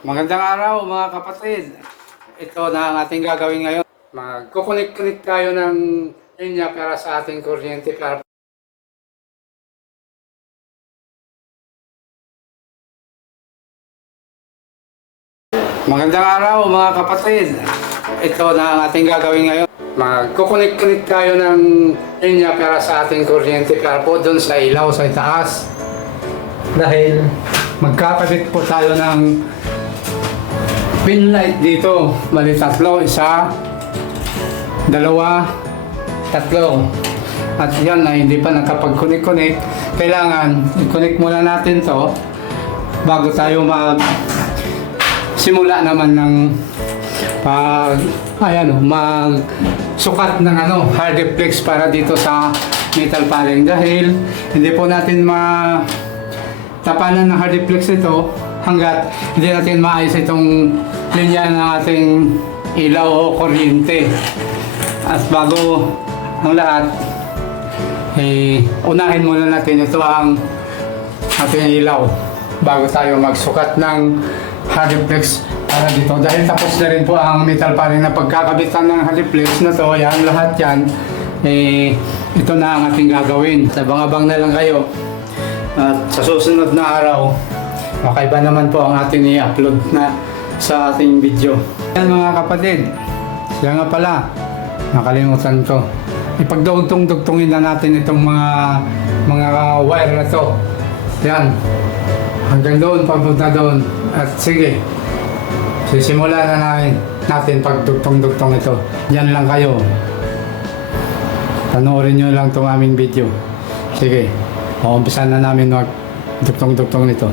Magandang araw mga kapatid. Ito na ang ating gagawin ngayon. Magkukunik-kunik tayo ng linya para sa ating kuryente para Magandang araw mga kapatid. Ito na ang ating gagawin ngayon. Magkukunik-kunik tayo ng linya para sa ating kuryente para po doon sa ilaw sa itaas. Dahil magkakabit po tayo ng pin light dito. Bali tatlo, isa, dalawa, tatlo. At yan ay hindi pa nakapag-connect-connect. Kailangan i-connect muna natin to bago tayo mag simula naman ng pag ay ano, mag sukat ng ano, hard flex para dito sa metal paring dahil hindi po natin ma tapanan ng hard flex ito hanggat hindi natin maayos itong linya ng ating ilaw o kuryente. At bago ang lahat, eh, unahin muna natin ito ang ating ilaw bago tayo magsukat ng hardiplex para dito. Dahil tapos na rin po ang metal paring na pagkakabitan ng hardiplex na to, yan, lahat yan, eh, ito na ang ating gagawin. Abang-abang na lang kayo. At sa susunod na araw, makaiba naman po ang ating i-upload na sa ating video. Yan mga kapatid, siya nga pala, nakalimutan ko. Ipagdugtong-dugtongin na natin itong mga mga wire na to. Yan. Hanggang doon, papunta doon. At sige, sisimulan na natin, natin pagdugtong-dugtong ito. Yan lang kayo. Panoorin nyo lang itong aming video. Sige, uumpisan na namin mag dugtong-dugtong nito.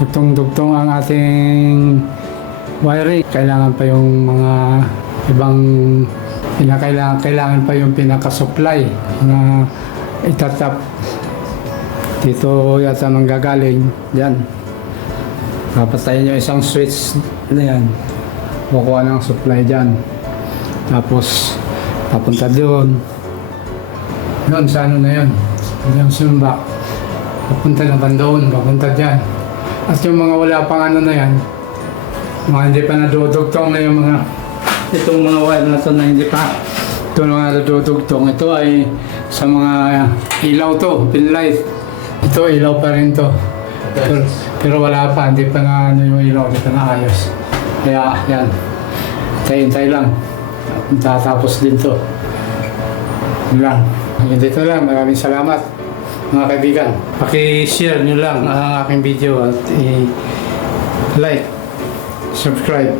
Magdugtong-dugtong ang ating wiring. Kailangan pa yung mga ibang pinakailangan kailangan pa yung pinaka-supply. Na itatap. Dito yata nang gagaling dyan papatayin yung isang switch na yan. Kukuha ng supply dyan. Tapos papunta doon. Doon sa ano na yun. Yung sumba. Papunta naman doon papunta dyan at yung mga wala pang ano na yan mga hindi pa nadudugtong na yung mga itong mga wire na to na hindi pa ito mga nadudugtong. Ito ay sa mga ilaw to pinlight. Ito ilaw pa rin to. Pero, pero wala pa hindi pa na ano yung ilaw hindi pa naayos kaya yan. Hintay-hintay lang. Tatapos din to. Lang Hanggang dito lang. Maraming salamat mga kaibigan. Paki-share nyo lang ang aking video at i-like subscribe